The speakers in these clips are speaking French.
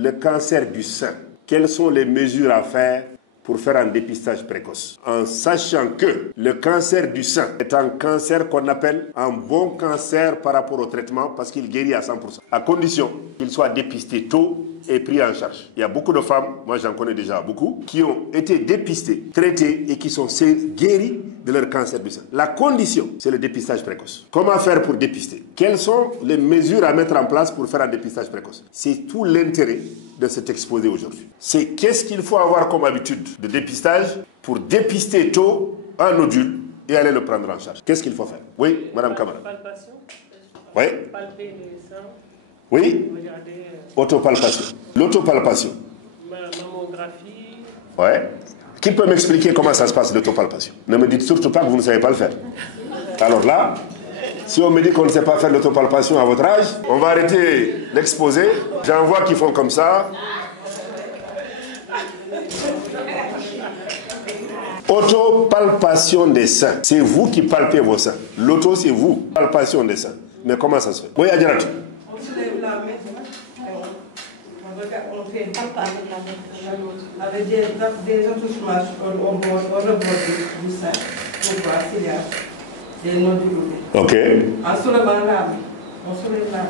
le cancer du sein, quelles sont les mesures à faire pour faire un dépistage précoce? En sachant que le cancer du sein est un cancer qu'on appelle un bon cancer par rapport au traitement parce qu'il guérit à 100%, à condition qu'il soit dépisté tôt et pris en charge. Il y a beaucoup de femmes, moi j'en connais déjà beaucoup, qui ont été dépistées, traitées et qui sont guéries de leur cancer du sein. La condition, c'est le dépistage précoce. Comment faire pour dépister? Quelles sont les mesures à mettre en place pour faire un dépistage précoce? C'est tout l'intérêt de cet exposé aujourd'hui. C'est qu'est-ce qu'il faut avoir comme habitude de dépistage pour dépister tôt un nodule et aller le prendre en charge. Qu'est-ce qu'il faut faire? Oui, Madame Camara. Palpation. Oui. Palper les seins. Oui. Regardez. Autopalpation. L'autopalpation. Mammographie. Ouais. Qui peut m'expliquer comment ça se passe, l'autopalpation? Ne me dites surtout pas que vous ne savez pas le faire. Alors là, si on me dit qu'on ne sait pas faire l'autopalpation à votre âge, on va arrêter l'exposé. J'en vois qui font comme ça. Autopalpation des seins. C'est vous qui palpez vos seins. L'auto, c'est vous. Palpation des seins. Mais comment ça se fait? Oui, Adjaratou. On soulève la main. On fait avec des attouchements au rebord du sein pour voir s'il y a des nodules. Ok. En soulevant la main, on soulève la main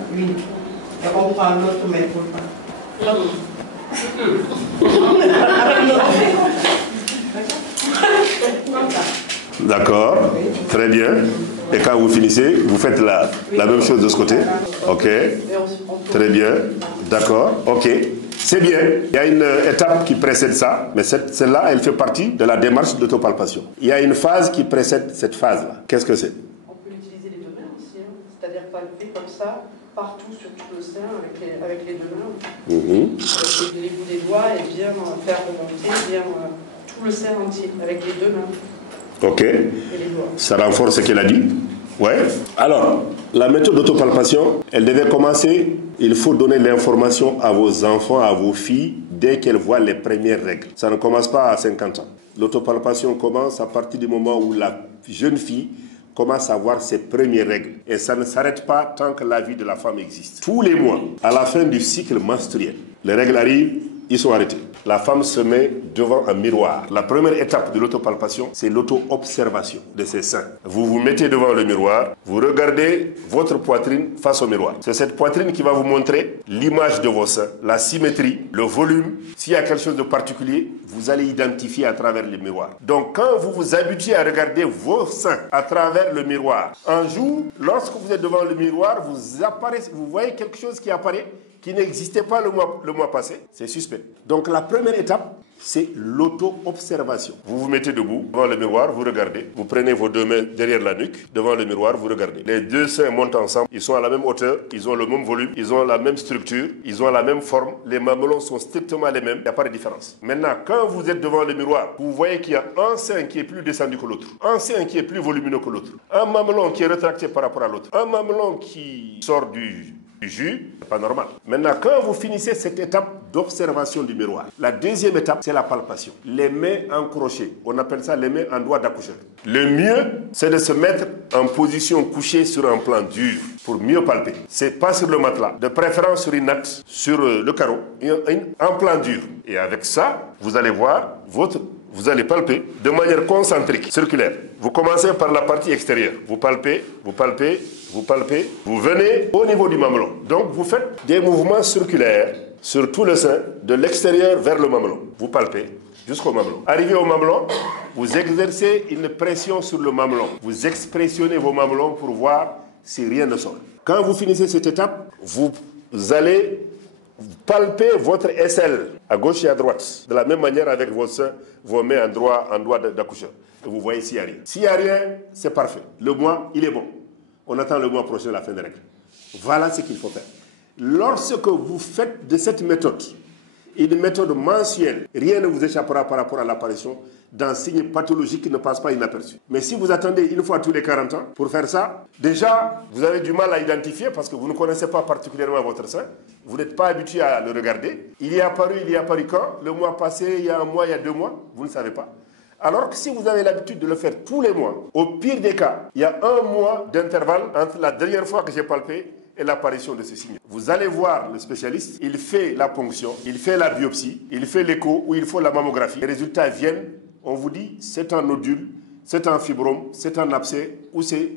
et on prend l'autre main pour faire. D'accord, très bien. Et quand vous finissez, vous faites la même chose de ce côté. Ok, très bien. D'accord, ok. C'est bien. Il y a une étape qui précède ça, mais celle-là, elle fait partie de la démarche d'autopalpation. Il y a une phase qui précède cette phase-là. Qu'est-ce que c'est? On peut utiliser les deux mains aussi, hein. C'est-à-dire palper comme ça, partout sur tout le sein avec les deux mains. Avec les bouts des doigts et bien faire remonter bien tout le sein entier avec les deux mains. Ok. Ça renforce ce qu'elle a dit. Ouais. Alors, la méthode d'autopalpation, elle devait commencer. Il faut donner l'information à vos enfants, à vos filles, dès qu'elles voient les premières règles. Ça ne commence pas à 50 ans. L'autopalpation commence à partir du moment où la jeune fille commence à voir ses premières règles. Et ça ne s'arrête pas tant que la vie de la femme existe. Tous les mois, à la fin du cycle menstruel, les règles arrivent, ils sont arrêtés. La femme se met devant un miroir. La première étape de l'autopalpation, c'est l'auto-observation de ses seins. Vous vous mettez devant le miroir, vous regardez votre poitrine face au miroir. C'est cette poitrine qui va vous montrer l'image de vos seins, la symétrie, le volume. S'il y a quelque chose de particulier, vous allez identifier à travers le miroir. Donc quand vous vous habituez à regarder vos seins à travers le miroir, un jour, lorsque vous êtes devant le miroir, vous voyez quelque chose qui apparaît qui n'existait pas le mois passé, c'est suspect. Donc la première étape, c'est l'auto-observation. Vous vous mettez debout devant le miroir, vous regardez, vous prenez vos deux mains derrière la nuque, devant le miroir, vous regardez. Les deux seins montent ensemble, ils sont à la même hauteur, ils ont le même volume, ils ont la même structure, ils ont la même forme, les mamelons sont strictement les mêmes, il n'y a pas de différence. Maintenant, quand vous êtes devant le miroir, vous voyez qu'il y a un sein qui est plus descendu que l'autre, un sein qui est plus volumineux que l'autre, un mamelon qui est rétracté par rapport à l'autre, un mamelon qui sort du jus, c'est pas normal. Maintenant, quand vous finissez cette étape d'observation du miroir, la deuxième étape, c'est la palpation. Les mains encrochées, on appelle ça les mains en doigt d'accoucheur. Le mieux, c'est de se mettre en position couchée sur un plan dur pour mieux palper. C'est pas sur le matelas, de préférence sur une natte, sur le carreau, en plan dur. Et avec ça, vous allez voir vous allez palper de manière concentrique, circulaire. Vous commencez par la partie extérieure. Vous palpez, vous palpez, vous palpez. Vous venez au niveau du mamelon. Donc, vous faites des mouvements circulaires sur tout le sein, de l'extérieur vers le mamelon. Vous palpez jusqu'au mamelon. Arrivé au mamelon, vous exercez une pression sur le mamelon. Vous expressionnez vos mamelons pour voir si rien ne sort. Quand vous finissez cette étape, vous allez palpez votre aisselle à gauche et à droite. De la même manière avec vos seins, vos mains en doigt d'accoucheur. Et vous voyez s'il y a rien. S'il n'y a rien, c'est parfait. Le mois, il est bon. On attend le mois prochain, la fin des règles. Voilà ce qu'il faut faire. Lorsque vous faites de cette méthode une méthode mensuelle, rien ne vous échappera par rapport à l'apparition d'un signe pathologique qui ne passe pas inaperçu. Mais si vous attendez une fois tous les 40 ans pour faire ça, déjà, vous avez du mal à identifier parce que vous ne connaissez pas particulièrement votre sein. Vous n'êtes pas habitué à le regarder. Il est apparu quand? Le mois passé, il y a un mois, il y a 2 mois? Vous ne savez pas. Alors que si vous avez l'habitude de le faire tous les mois, au pire des cas, il y a 1 mois d'intervalle entre la dernière fois que j'ai palpé et l'apparition de ces signes. Vous allez voir le spécialiste, il fait la ponction, il fait la biopsie, il fait l'écho ou il faut la mammographie. Les résultats viennent, on vous dit c'est un nodule, c'est un fibrome, c'est un abcès ou c'est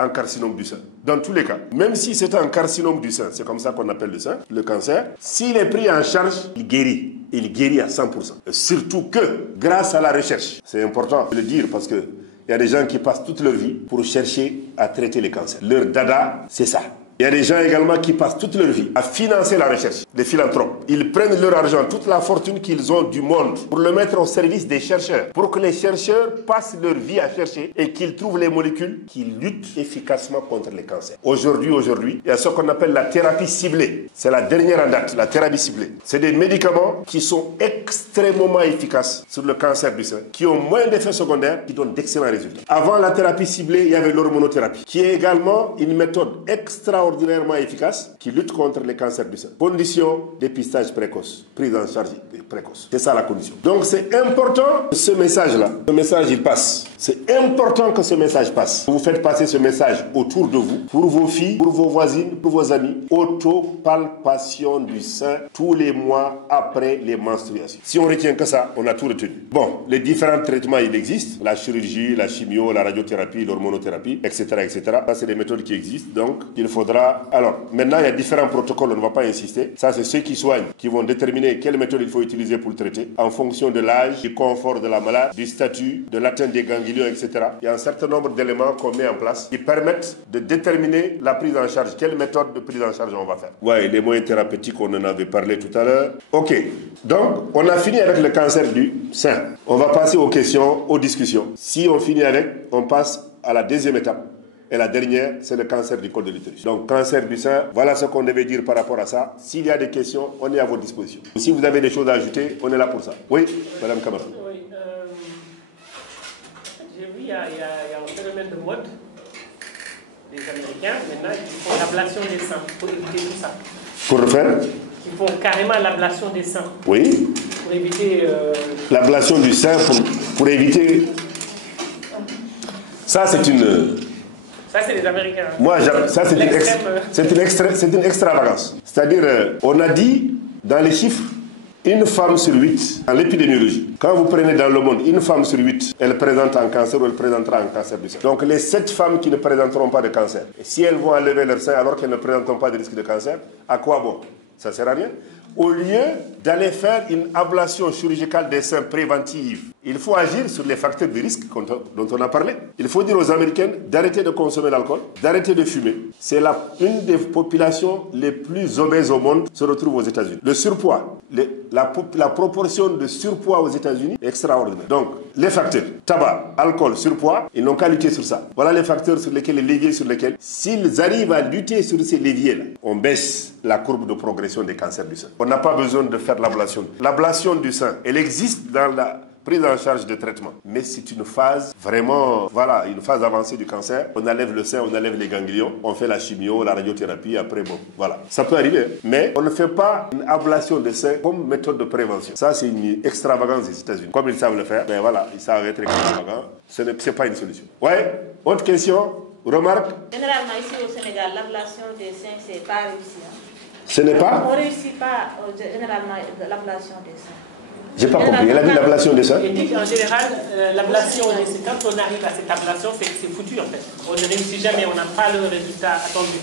un carcinome du sein. Dans tous les cas, même si c'est un carcinome du sein, c'est comme ça qu'on appelle le sein, le cancer, s'il est pris en charge, il guérit. Il guérit à 100%. Et surtout que, grâce à la recherche, c'est important de le dire parce que il y a des gens qui passent toute leur vie pour chercher à traiter les cancers. Leur dada, c'est ça. Il y a des gens également qui passent toute leur vie à financer la recherche, des philanthropes. Ils prennent leur argent, toute la fortune qu'ils ont du monde, pour le mettre au service des chercheurs, pour que les chercheurs passent leur vie à chercher et qu'ils trouvent les molécules qui luttent efficacement contre les cancers. Aujourd'hui, il y a ce qu'on appelle la thérapie ciblée. C'est la dernière en date, la thérapie ciblée. C'est des médicaments qui sont extrêmement efficaces sur le cancer du sein, qui ont moins d'effets secondaires, qui donnent d'excellents résultats. Avant la thérapie ciblée, il y avait l'hormonothérapie, qui est également une méthode extraordinairement efficace qui lutte contre les cancers du sein. Condition dépistage précoce, prise en charge précoce. C'est ça la condition. Donc c'est important que ce message-là, ce message il passe. C'est important que ce message passe. Vous faites passer ce message autour de vous, pour vos filles, pour vos voisines, pour vos amis. Autopalpation du sein tous les mois après les menstruations. Si on retient que ça, on a tout retenu. Bon, les différents traitements, il existe. La chirurgie, la chimio, la radiothérapie, l'hormonothérapie, etc., etc. Ça, c'est des méthodes qui existent. Donc, il faudra... Alors, maintenant, il y a différents protocoles, on ne va pas insister. Ça, c'est ceux qui soignent, qui vont déterminer quelle méthode il faut utiliser pour le traiter, en fonction de l'âge, du confort de la malade, du statut, de l'atteinte des ganglions, etc. Il y a un certain nombre d'éléments qu'on met en place qui permettent de déterminer la prise en charge. Quelle méthode de prise en charge on va faire? Ouais, les moyens thérapeutiques, on en avait parlé tout à l'heure. Ok, donc, on a fini avec le cancer du sein. On va passer aux questions, aux discussions. Si on finit avec, on passe à la deuxième étape. Et la dernière, c'est le cancer du col de l'utérus. Donc, cancer du sein, voilà ce qu'on devait dire par rapport à ça. S'il y a des questions, on est à votre disposition. Si vous avez des choses à ajouter, on est là pour ça. Oui, Madame Camara. Oui, j'ai vu, il y a un phénomène de mode des Américains. Maintenant, ils font l'ablation des seins pour éviter tout ça. Pour refaire? Ils font carrément l'ablation des seins. Oui. Pour éviter... L'ablation du sein pour éviter... Ça, c'est une... Ça, c'est les Américains. Moi, ça, c'est une extravagance. C'est-à-dire, on a dit, dans les chiffres, une femme sur 8, dans l'épidémiologie, quand vous prenez dans le monde, une femme sur 8, elle présente un cancer ou elle présentera un cancer du sein. Donc, les 7 femmes qui ne présenteront pas de cancer, et si elles vont enlever leur sein alors qu'elles ne présenteront pas de risque de cancer, à quoi bon? Ça ne sert à rien. Au lieu d'aller faire une ablation chirurgicale des seins préventive, il faut agir sur les facteurs de risque dont on a parlé. Il faut dire aux Américaines d'arrêter de consommer l'alcool, d'arrêter de fumer. C'est une des populations les plus obèses au monde se retrouve aux États-Unis. Le surpoids, la proportion de surpoids aux États-Unis est extraordinaire. Donc, les facteurs, tabac, alcool, surpoids, ils n'ont qu'à lutter sur ça. Voilà les facteurs sur lesquels, les leviers sur lesquels, s'ils arrivent à lutter sur ces leviers-là, on baisse la courbe de progression des cancers du sein. On n'a pas besoin de faire l'ablation. L'ablation du sein, elle existe dans la prise en charge de traitement. Mais c'est une phase vraiment, voilà, une phase avancée du cancer. On enlève le sein, on enlève les ganglions, on fait la chimio, la radiothérapie, après bon, voilà. Ça peut arriver, mais on ne fait pas une ablation de sein comme méthode de prévention. Ça, c'est une extravagance des États-Unis. Comme ils savent le faire, ben voilà, ils savent être extravagants. Ce n'est pas une solution. Ouais, autre question, remarque? Généralement, ici au Sénégal, l'ablation des seins, c'est pas réussi. Ce n'est pas? On ne réussit pas généralement l'ablation des seins. J'ai pas compris. Elle a dit l'ablation des seins? Et dit en général, l'ablation, c'est quand on arrive à cette ablation, c'est foutu en fait. On ne réussit jamais, on n'a pas le résultat attendu.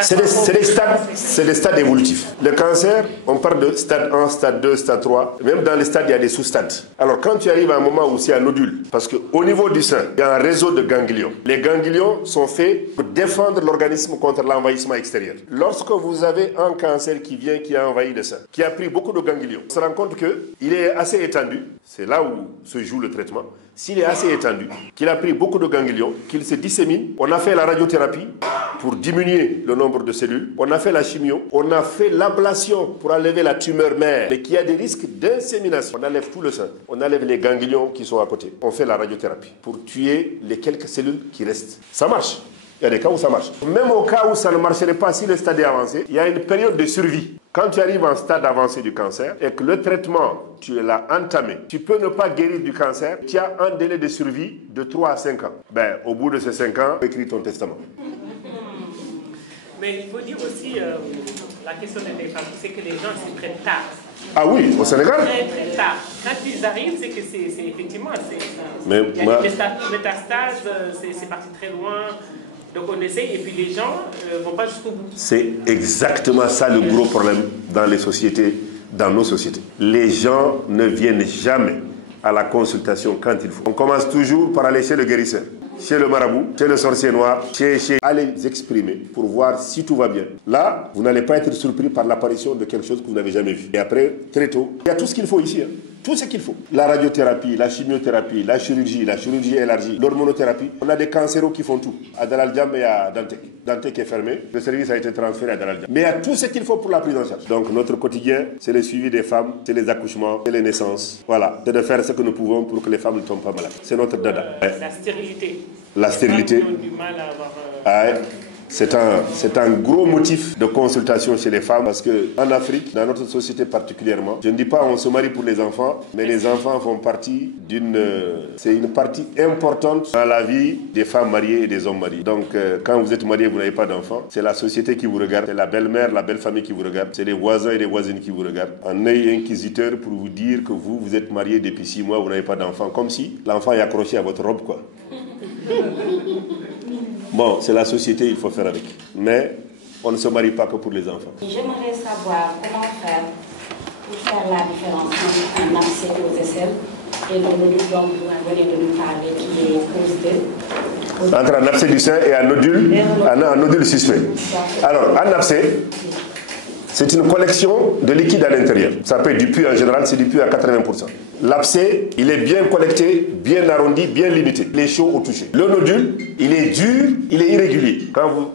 C'est des stades évolutifs. Le cancer, on parle de stade 1, stade 2, stade 3. Même dans les stades, il y a des sous-stades. Alors quand tu arrives à un moment où c'est un nodule, parce qu'au niveau du sein, il y a un réseau de ganglions. Les ganglions sont faits pour défendre l'organisme contre l'envahissement extérieur. Lorsque vous avez un cancer qui a envahi le sein, qui a pris beaucoup de ganglions, on se rend compte qu'il est assez étendu. C'est là où se joue le traitement. S'il est assez étendu, qu'il a pris beaucoup de ganglions, qu'il se dissémine, on a fait la radiothérapie pour diminuer le nombre de cellules, on a fait la chimio, on a fait l'ablation pour enlever la tumeur mère, mais qui a des risques d'insémination. On enlève tout le sein, on enlève les ganglions qui sont à côté. On fait la radiothérapie pour tuer les quelques cellules qui restent. Ça marche. Il y a des cas où ça marche. Même au cas où ça ne marcherait pas, si le stade est avancé, il y a une période de survie. Quand tu arrives en stade avancé du cancer et que le traitement, tu l'as entamé, tu peux ne pas guérir du cancer, tu as un délai de survie de 3 à 5 ans. Ben, au bout de ces 5 ans, écris ton testament. Mais il faut dire aussi, la question des femmes, c'est que les gens s'y prennent tard. Ah oui, au Sénégal? Très, très tard. Quand ils arrivent, c'est que c'est effectivement, il y a des métastases, c'est parti très loin. Donc on essaye et puis les gens ne vont pas jusqu'au bout. C'est exactement ça le gros problème dans les sociétés, dans nos sociétés. Les gens ne viennent jamais à la consultation quand il faut. On commence toujours par aller chez le guérisseur, chez le marabout, chez le sorcier noir, allez exprimer pour voir si tout va bien. Là, vous n'allez pas être surpris par l'apparition de quelque chose que vous n'avez jamais vu. Et après, très tôt, il y a tout ce qu'il faut ici. Hein. Tout ce qu'il faut. La radiothérapie, la chimiothérapie, la chirurgie élargie, l'hormonothérapie. On a des cancéros qui font tout. À Dalal Jamm et à Dantec. Dantec est fermé. Le service a été transféré à Dalal Jamm. Mais il y a tout ce qu'il faut pour la prise en charge. Donc notre quotidien, c'est le suivi des femmes, c'est les accouchements, c'est les naissances. Voilà. C'est de faire ce que nous pouvons pour que les femmes ne tombent pas malades. C'est notre dada. La stérilité. La stérilité. Les femmes ont du mal à avoir... C'est un gros motif de consultation chez les femmes parce qu'en Afrique, dans notre société particulièrement, je ne dis pas on se marie pour les enfants, mais les enfants font partie c'est une partie importante dans la vie des femmes mariées et des hommes mariés. Donc quand vous êtes marié, vous n'avez pas d'enfants, c'est la société qui vous regarde, c'est la belle-mère, la belle famille qui vous regarde, c'est les voisins et les voisines qui vous regardent. Un œil inquisiteur pour vous dire que vous êtes marié depuis 6 mois, vous n'avez pas d'enfant, comme si l'enfant est accroché à votre robe, quoi. Bon, c'est la société, il faut faire avec. Mais on ne se marie pas que pour les enfants. J'aimerais savoir comment faire pour faire la différence entre un abcès aux aisselles et le nodule dont vous venez de nous parler qui est cause de... Entre un abcès du sein et un nodule suspect. Alors, un abcès, c'est une collection de liquide à l'intérieur. Ça peut être du puits en général, c'est du puits à 80%. L'abcès, il est bien collecté, bien arrondi, bien limité. Il est chaud au toucher. Le nodule, il est dur, il est irrégulier.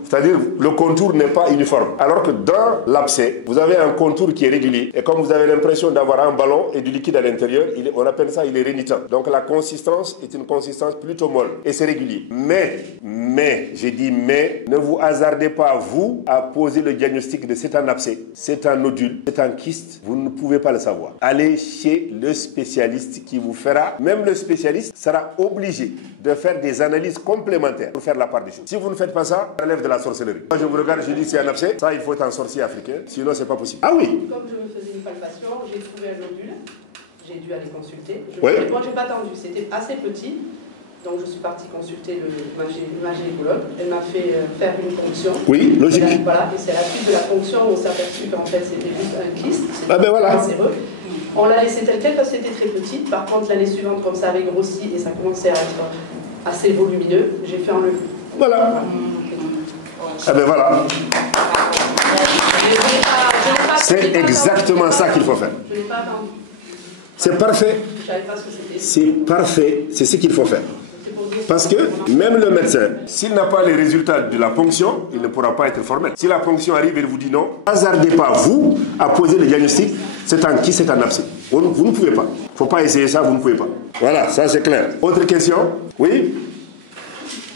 C'est-à-dire, le contour n'est pas uniforme. Alors que dans l'abcès, vous avez un contour qui est régulier. Et comme vous avez l'impression d'avoir un ballon et du liquide à l'intérieur, on appelle ça, il est rénitant. Donc la consistance est une consistance plutôt molle. Et c'est régulier. Mais, j'ai dit mais, ne vous hasardez pas, vous, à poser le diagnostic de c'est un abcès, c'est un nodule, c'est un kyste. Vous ne pouvez pas le savoir. Allez chez le spécialiste qui vous fera, même le spécialiste sera obligé de faire des analyses complémentaires pour faire la part des choses. Si vous ne faites pas ça, ça relève de la sorcellerie. Moi je vous regarde, je dis c'est un abcès, ça il faut être un sorcier africain, sinon c'est pas possible. Ah oui. Comme je me faisais une palpation, j'ai trouvé un nodule, j'ai dû aller consulter. Oui. Moi j'ai pas attendu, c'était assez petit, donc je suis partie consulter ma gynécologue. Elle m'a fait faire une ponction. Oui, logique. Voilà, et c'est à la suite de la ponction où on s'est aperçu qu'en fait c'était juste un kyste. Ah ben voilà. Cancéreux. On l'a laissé tel quel parce que c'était très petite. Par contre, l'année suivante, comme ça avait grossi et ça commençait à être assez volumineux, j'ai fait enlever. Voilà. Ah ben voilà. C'est exactement ça qu'il faut faire. Je n'ai pas attendu. C'est parfait. Je savais pas ce que c'était. C'est parfait. C'est ce qu'il faut faire. Parce que même le médecin, s'il n'a pas les résultats de la ponction, il ne pourra pas être formel. Si la ponction arrive, il vous dit non, hasardez pas vous à poser le diagnostic, c'est un qui, c'est un abcès. Vous ne pouvez pas. Il ne faut pas essayer ça, vous ne pouvez pas. Voilà, ça c'est clair. Autre question? Oui?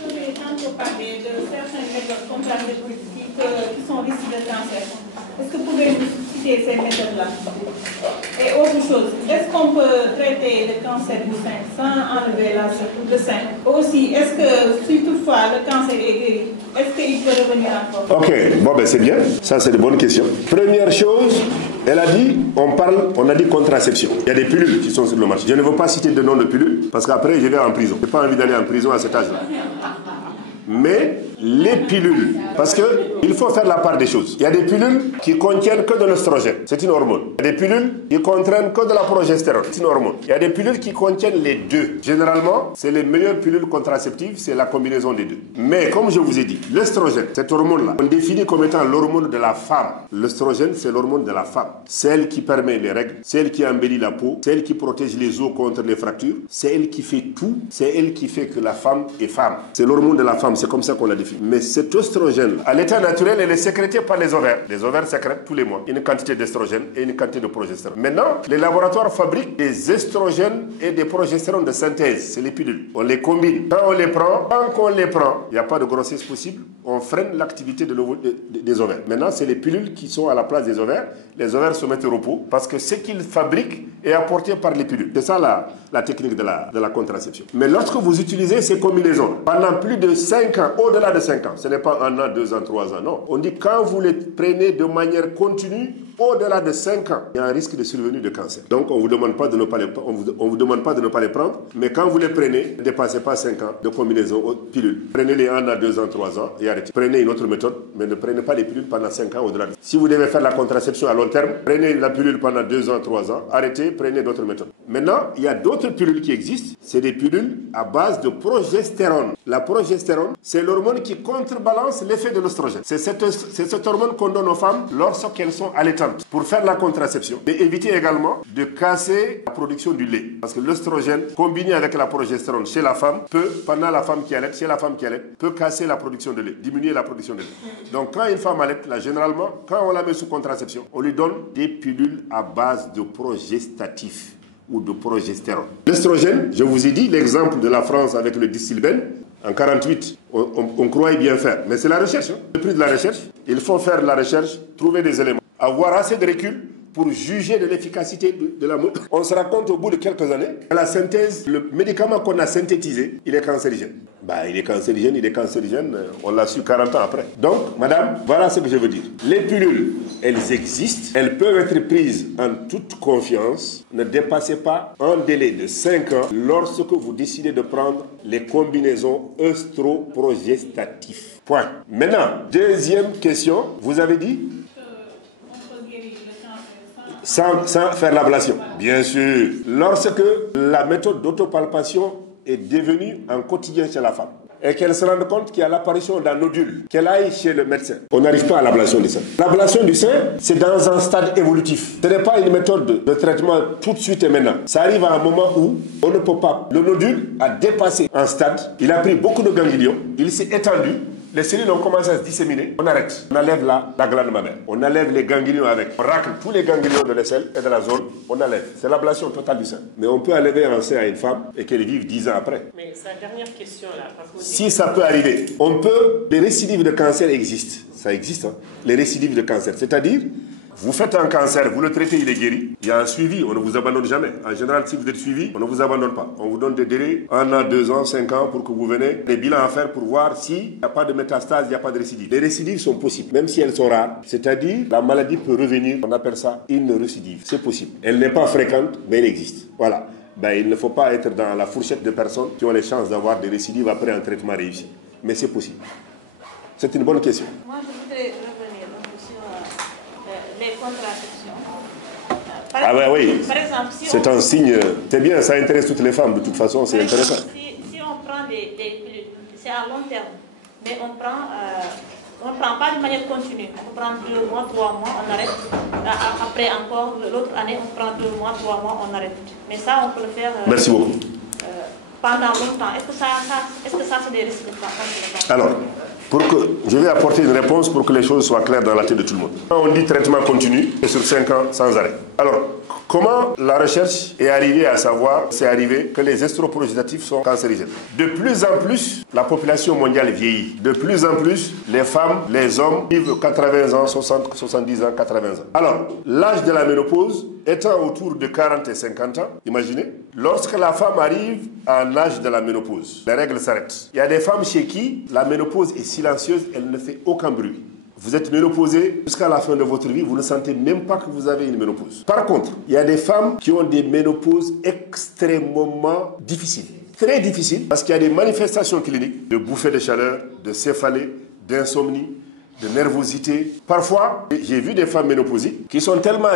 Quand vous parlez de certaines méthodes contraceptives qui sont risques de cancer, est-ce que vous pouvez nous citer ces méthodes-là? Et autre chose, est-ce qu'on peut traiter le cancer du sein sans enlever le sein? Aussi, est-ce que si toutefois le cancer est guéri, est-ce qu'il peut revenir encore? Ok, bon ben c'est bien, ça c'est de bonnes questions. Première chose, elle a dit, on a dit contraception. Il y a des pilules qui sont sur le marché. Je ne veux pas citer de nom de pilules, parce qu'après je vais en prison. Je n'ai pas envie d'aller en prison à cet âge-là. Mais les pilules, parce qu'il faut faire la part des choses. Il y a des pilules qui contiennent que de l'œstrogène, c'est une hormone. Il y a des pilules qui contiennent que de la progestérone, c'est une hormone. Il y a des pilules qui contiennent les deux. Généralement, c'est les meilleures pilules contraceptives, c'est la combinaison des deux. Mais comme je vous ai dit, l'œstrogène, cette hormone-là, on définit comme étant l'hormone de la femme. L'œstrogène, c'est l'hormone de la femme. Celle qui permet les règles, celle qui embellit la peau, celle qui protège les os contre les fractures, c'est elle qui fait tout, c'est elle qui fait que la femme est femme. C'est l'hormone de la femme, c'est comme ça qu'on l'a défini. Mais cet oestrogène, à l'état naturel, elle est sécrétée par les ovaires. Les ovaires sécrètent tous les mois une quantité d'estrogène et une quantité de progestérone. Maintenant, les laboratoires fabriquent des estrogènes et des progestérones de synthèse, c'est les pilules. On les combine. Quand on les prend, tant qu'on les prend, il n'y a pas de grossesse possible, on freine l'activité des ovaires. Maintenant, c'est les pilules qui sont à la place des ovaires. Les ovaires se mettent au repos parce que ce qu'ils fabriquent est apporté par les pilules. C'est ça la technique de la contraception. Mais lorsque vous utilisez ces combinaisons pendant plus de 5 ans, au-delà de 5 ans, ce n'est pas 1 an, 2 ans, 3 ans, non. On dit quand vous les prenez de manière continue, au-delà de 5 ans, il y a un risque de survenue de cancer. Donc, on ne vous demande pas de ne pas les prendre, mais quand vous les prenez, ne dépassez pas 5 ans de combinaison aux pilules. Prenez-les 1 an, 2 ans, 3 ans et arrêtez. Prenez une autre méthode, mais ne prenez pas les pilules pendant 5 ans au-delà. Si vous devez faire la contraception à long terme, prenez la pilule pendant 2 ans, 3 ans, arrêtez, prenez d'autres méthodes. Maintenant, il y a d'autres pilules qui existent. C'est des pilules à base de progestérone. La progestérone, c'est l'hormone qui contrebalance l'effet de l'oestrogène. C'est cette hormone qu'on donne aux femmes lorsqu'elles sont allaitantes pour faire la contraception. Mais éviter également de casser la production du lait. Parce que l'oestrogène, combiné avec la progestérone chez la femme, pendant la femme qui allaite, chez la femme qui allaite, peut casser la production de lait, diminuer la production de lait. Donc quand une femme allaite, là, généralement, quand on la met sous contraception, on lui donne des pilules à base de progestatifs ou de progestérone. L'estrogène, je vous ai dit l'exemple de la France avec le Distilbène. En 1948, on croyait bien faire. Mais c'est la recherche. Le prix de la recherche, il faut faire la recherche, trouver des éléments, avoir assez de recul pour juger de l'efficacité de la mode. On se rend compte au bout de quelques années que la synthèse, le médicament qu'on a synthétisé, il est cancérigène. Il est cancérigène, on l'a su 40 ans après. Donc, madame, voilà ce que je veux dire. Les pilules, elles existent, elles peuvent être prises en toute confiance. Ne dépassez pas un délai de 5 ans lorsque vous décidez de prendre les combinaisons œstroprogestatifs. Point. Maintenant, deuxième question, vous avez dit sans faire l'ablation. Bien sûr. Lorsque la méthode d'autopalpation est devenue un quotidien chez la femme et qu'elle se rende compte qu'il y a l'apparition d'un nodule, qu'elle aille chez le médecin, on n'arrive pas à l'ablation du sein. L'ablation du sein, c'est dans un stade évolutif. Ce n'est pas une méthode de traitement tout de suite et maintenant. Ça arrive à un moment où on ne peut pas. Le nodule a dépassé un stade, il a pris beaucoup de ganglions, il s'est étendu. Les cellules ont commencé à se disséminer. On arrête. On enlève la glande mammaire. On enlève les ganglions avec. On racle tous les ganglions de l'aisselle et de la zone. On enlève. C'est l'ablation totale du sein. Mais on peut enlever un sein à une femme et qu'elle vive 10 ans après. Mais sa dernière question là. Si ça peut arriver, on peut. Les récidives de cancer existent. Ça existe. Les récidives de cancer. C'est-à-dire, vous faites un cancer, vous le traitez, il est guéri. Il y a un suivi, on ne vous abandonne jamais. En général, si vous êtes suivi, on ne vous abandonne pas. On vous donne des délais, 1 an, 2 ans, 5 ans, pour que vous venez, des bilans à faire pour voir s'il n'y a pas de métastase, il n'y a pas de récidive. Les récidives sont possibles, même si elles sont rares. C'est-à-dire, la maladie peut revenir, on appelle ça une récidive. C'est possible. Elle n'est pas fréquente, mais elle existe. Voilà. Il ne faut pas être dans la fourchette de personnes qui ont les chances d'avoir des récidives après un traitement réussi. Mais c'est possible. C'est une bonne question. Moi, je voudrais revenir sur les contraceptions. Oui. Par exemple, si c'est un signe. C'est bien, ça intéresse toutes les femmes. De toute façon, c'est intéressant. Si on prend des pilules, c'est à long terme. Mais on prend pas de manière continue. On prend 2 mois, 3 mois, on arrête. Après encore, l'autre année, on prend 2 mois, 3 mois, on arrête. Mais ça, on peut le faire. Merci beaucoup. Pendant longtemps. Est-ce que ça c'est des risques de cancer? Alors, je vais apporter une réponse pour que les choses soient claires dans la tête de tout le monde. Quand on dit traitement continu, c'est sur 5 ans sans arrêt. Alors, comment la recherche est arrivée à savoir, c'est arrivé que les œstroprogestatifs sont cancérigènes. De plus en plus, la population mondiale vieillit. De plus en plus, les femmes, les hommes vivent 80 ans, 60, 70 ans, 80 ans. Alors, l'âge de la ménopause étant autour de 40 et 50 ans, imaginez, lorsque la femme arrive à l'âge de la ménopause, les règles s'arrêtent. Il y a des femmes chez qui la ménopause est silencieuse, elle ne fait aucun bruit. Vous êtes ménopausé jusqu'à la fin de votre vie, vous ne sentez même pas que vous avez une ménopause. Par contre, il y a des femmes qui ont des ménopauses extrêmement difficiles. Très difficiles, parce qu'il y a des manifestations cliniques de bouffées de chaleur, de céphalée, d'insomnie, de nervosité. Parfois, j'ai vu des femmes ménopausées qui sont tellement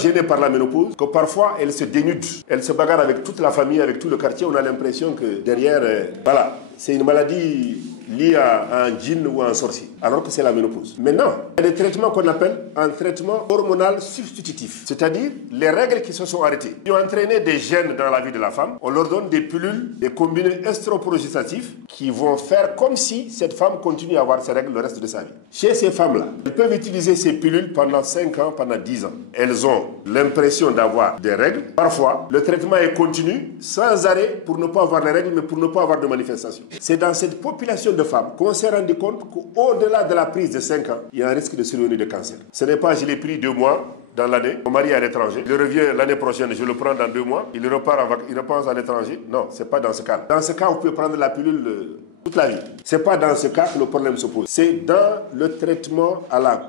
gênées par la ménopause que parfois elles se dénudent. Elles se bagarrent avec toute la famille, avec tout le quartier. On a l'impression que derrière, voilà, c'est une maladie liée à un djinn ou à un sorcier. alors que c'est la ménopause. Maintenant, il y a des traitements qu'on appelle un traitement hormonal substitutif. C'est-à-dire les règles qui se sont arrêtées, qui ont entraîné des gènes dans la vie de la femme. On leur donne des pilules, des combinés estroprogestatifs qui vont faire comme si cette femme continue à avoir ses règles le reste de sa vie. Chez ces femmes-là, elles peuvent utiliser ces pilules pendant 5 ans, pendant 10 ans. Elles ont l'impression d'avoir des règles. Parfois, le traitement est continu, sans arrêt, pour ne pas avoir les règles, mais pour ne pas avoir de manifestation. C'est dans cette population de femmes qu'on s'est rendu compte qu'au-delà de la prise de 5 ans, il y a un risque de survenue de cancer. Ce n'est pas je l'ai pris 2 mois dans l'année, mon mari est à l'étranger, il revient l'année prochaine, je le prends dans 2 mois, il repart il repense à l'étranger. Non, c'est pas dans ce cas. Dans ce cas, vous pouvez prendre la pilule toute la vie. C'est pas dans ce cas que le problème se pose. C'est dans le traitement à la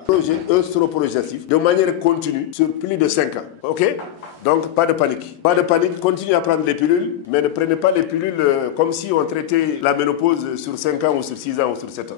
œstroprogestif de manière continue sur plus de 5 ans. Ok? Donc, pas de panique. Pas de panique, continuez à prendre les pilules, mais ne prenez pas les pilules comme si on traitait la ménopause sur 5 ans ou sur 6 ans ou sur 7 ans.